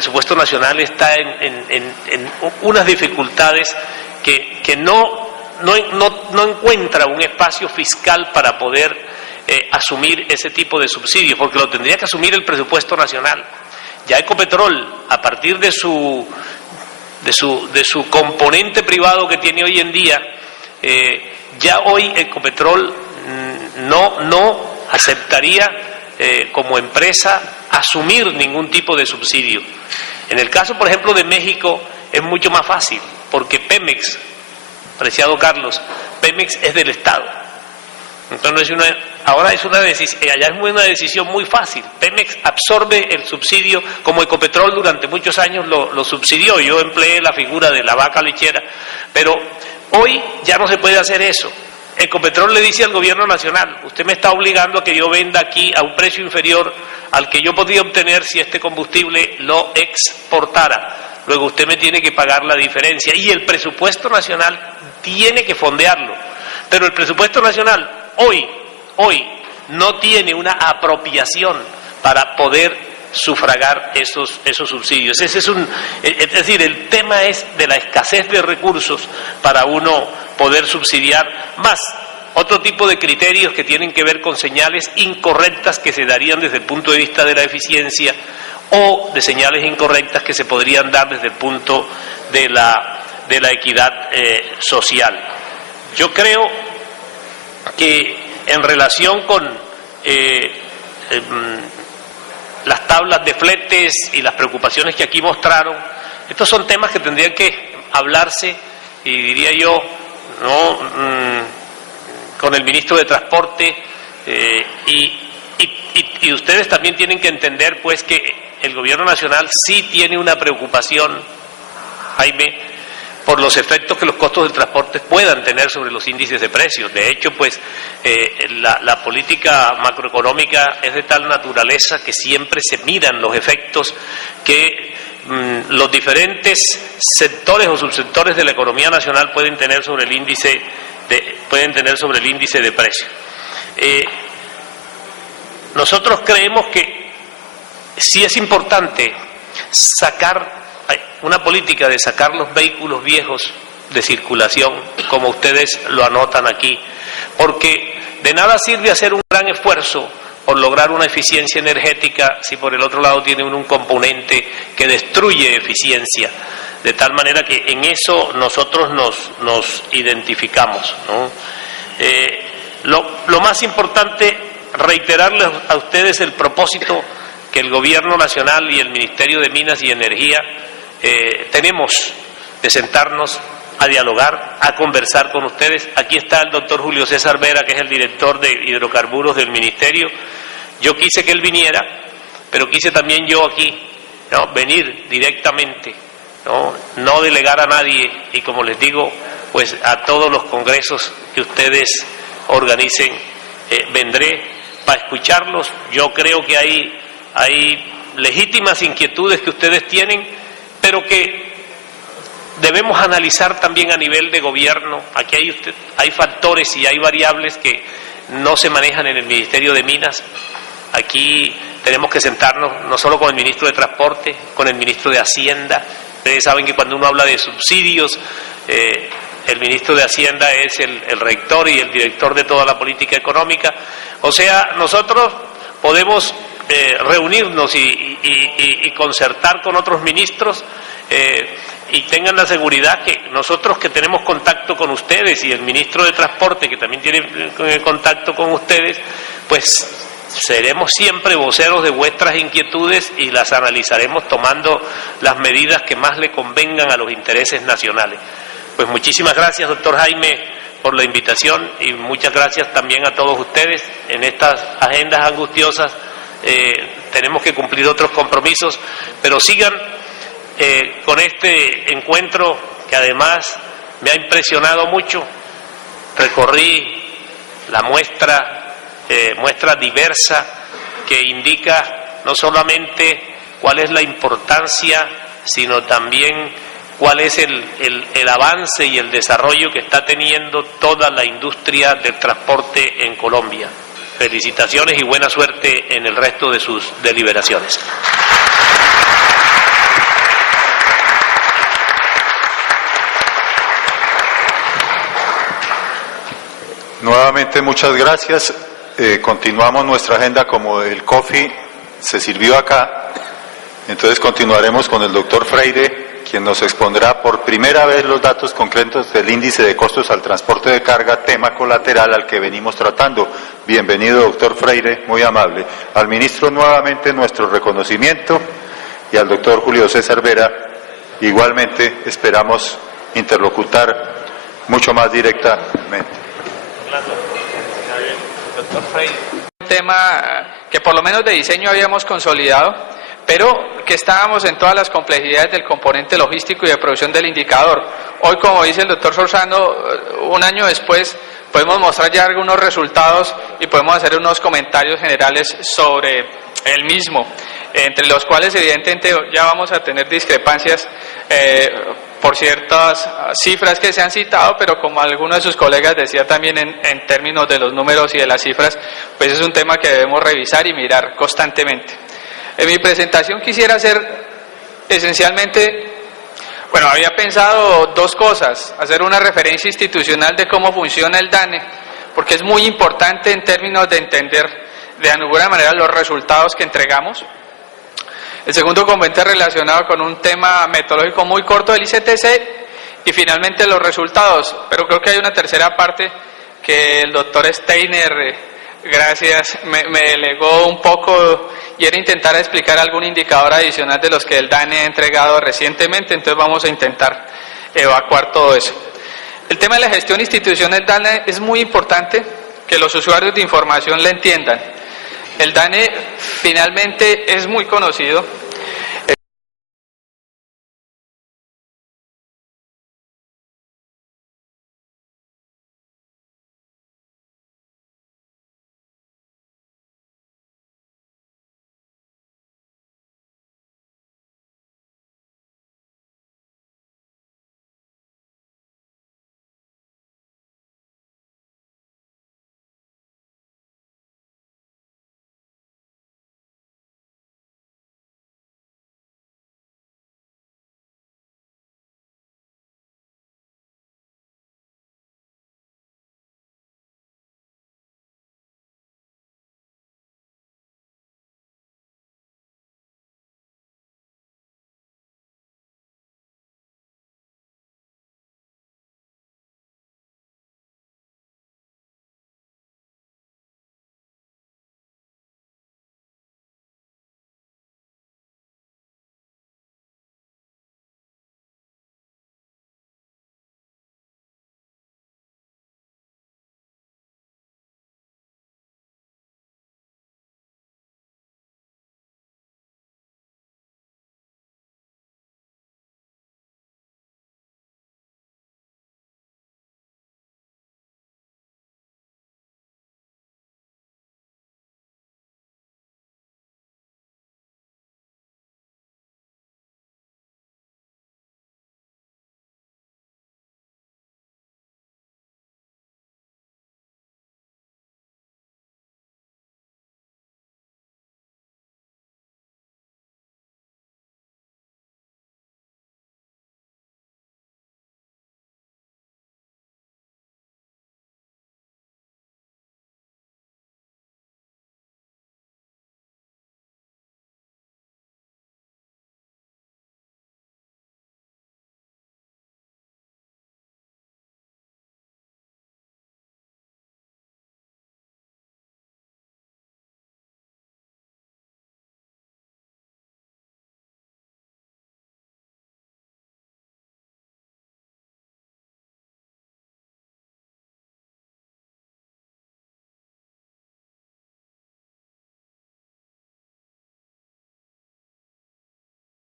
presupuesto nacional está en unas dificultades que no encuentra un espacio fiscal para poder asumir ese tipo de subsidios, porque lo tendría que asumir el presupuesto nacional. Ya Ecopetrol, a partir de su componente privado que tiene hoy en día, ya hoy Ecopetrol no aceptaría como empresa asumir ningún tipo de subsidio. En el caso, por ejemplo, de México es mucho más fácil, porque Pemex, apreciado Carlos, Pemex es del Estado. Entonces allá es una decisión muy fácil. Pemex absorbe el subsidio, como Ecopetrol durante muchos años lo subsidió. Yo empleé la figura de la vaca lechera, pero hoy ya no se puede hacer eso. Ecopetrol le dice al gobierno nacional: usted me está obligando a que yo venda aquí a un precio inferior al que yo podría obtener si este combustible lo exportara. Luego usted me tiene que pagar la diferencia, y el presupuesto nacional tiene que fondearlo. Pero el presupuesto nacional hoy no tiene una apropiación para poder sufragar esos subsidios. Es decir, el tema es de la escasez de recursos para uno poder subsidiar, más otro tipo de criterios que tienen que ver con señales incorrectas que se darían desde el punto de vista de la eficiencia, o de señales incorrectas que se podrían dar desde el punto de la equidad social. Yo creo que en relación con las tablas de fletes y las preocupaciones que aquí mostraron, estos son temas que tendrían que hablarse, y diría yo, con el ministro de Transporte, y ustedes también tienen que entender pues que el gobierno nacional sí tiene una preocupación, Jaime, por los efectos que los costos del transporte puedan tener sobre los índices de precios. De hecho, pues la política macroeconómica es de tal naturaleza que siempre se miran los efectos que los diferentes sectores o subsectores de la economía nacional pueden tener sobre el índice de precios. Nosotros creemos que sí es importante una política de sacar los vehículos viejos de circulación, como ustedes lo anotan aquí, porque de nada sirve hacer un gran esfuerzo por lograr una eficiencia energética si por el otro lado tiene un componente que destruye eficiencia, de tal manera que en eso nosotros nos identificamos, ¿no? Lo más importante, reiterarles a ustedes el propósito que el Gobierno Nacional y el Ministerio de Minas y Energía tenemos de sentarnos a dialogar, a conversar con ustedes. Aquí está el doctor Julio César Vera, que es el director de hidrocarburos del Ministerio. Yo quise que él viniera, pero quise también yo aquí, ¿no?, venir directamente, no delegar a nadie, y como les digo, pues a todos los congresos que ustedes organicen, vendré para escucharlos. Yo creo que hay legítimas inquietudes que ustedes tienen, pero que debemos analizar también a nivel de gobierno. Aquí hay factores y hay variables que no se manejan en el Ministerio de Minas. Aquí tenemos que sentarnos no solo con el ministro de Transporte, con el ministro de Hacienda. Ustedes saben que cuando uno habla de subsidios, el ministro de Hacienda es el rector y el director de toda la política económica. O sea, nosotros podemos reunirnos y concertar con otros ministros, y tengan la seguridad que nosotros, que tenemos contacto con ustedes, y el ministro de Transporte, que también tiene contacto con ustedes, pues seremos siempre voceros de vuestras inquietudes y las analizaremos tomando las medidas que más le convengan a los intereses nacionales. Pues muchísimas gracias, doctor Jaime, por la invitación, y muchas gracias también a todos ustedes. En estas agendas angustiosas tenemos que cumplir otros compromisos, pero sigan con este encuentro que además me ha impresionado mucho. Recorrí la muestra diversa, que indica no solamente cuál es la importancia, sino también cuál es el avance y el desarrollo que está teniendo toda la industria del transporte en Colombia. Felicitaciones y buena suerte en el resto de sus deliberaciones. Nuevamente muchas gracias. Continuamos nuestra agenda como el coffee se sirvió acá. Entonces continuaremos con el doctor Freire, quien nos expondrá por primera vez los datos concretos del índice de costos al transporte de carga, tema colateral al que venimos tratando. Bienvenido, doctor Freire, muy amable. Al ministro nuevamente nuestro reconocimiento y al doctor Julio César Vera igualmente esperamos interlocutar mucho más directamente. Doctor Freire. Un tema que por lo menos de diseño habíamos consolidado, pero que estábamos en todas las complejidades del componente logístico y de producción del indicador. Hoy, como dice el doctor Sorzano, un año después podemos mostrar ya algunos resultados y podemos hacer unos comentarios generales sobre el mismo, entre los cuales evidentemente ya vamos a tener discrepancias por ciertas cifras que se han citado, pero como alguno de sus colegas decía también en términos de los números y de las cifras, pues es un tema que debemos revisar y mirar constantemente. En mi presentación quisiera hacer esencialmente, había pensado dos cosas: hacer una referencia institucional de cómo funciona el DANE, porque es muy importante en términos de entender de alguna manera los resultados que entregamos. El segundo componente relacionado con un tema metodológico muy corto del ICTC y finalmente los resultados. Pero creo que hay una tercera parte que el doctor Steiner, gracias, me delegó un poco, y era intentar explicar algún indicador adicional de los que el DANE ha entregado recientemente. Entonces vamos a intentar evacuar todo eso. El tema de la gestión institucional del DANE es muy importante que los usuarios de información le entiendan. El DANE finalmente es muy conocido,